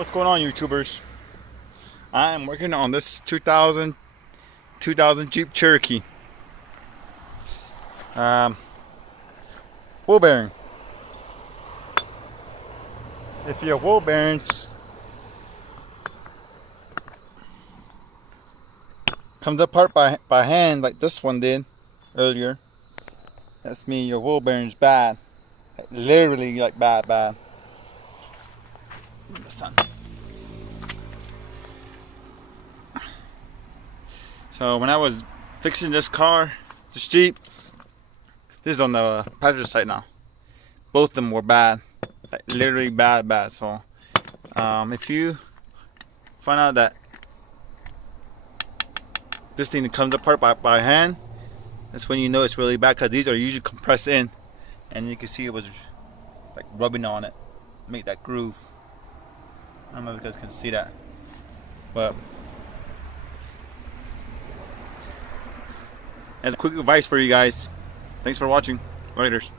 What's going on, YouTubers? I'm working on this 2000 Jeep Cherokee wheel bearing. If your wheel bearings comes apart by hand like this one did earlier, that's mean your wheel bearing's bad. Literally like bad. The sun. So when I was fixing this car, this Jeep, this is on the passenger side now. Both of them were bad, like literally bad. So if you find out that this thing comes apart by hand, that's when you know it's really bad, because these are usually compressed in, and you can see it was like rubbing on it, make that groove. I don't know if you guys can see that, but as a quick advice for you guys, thanks for watching. Laters.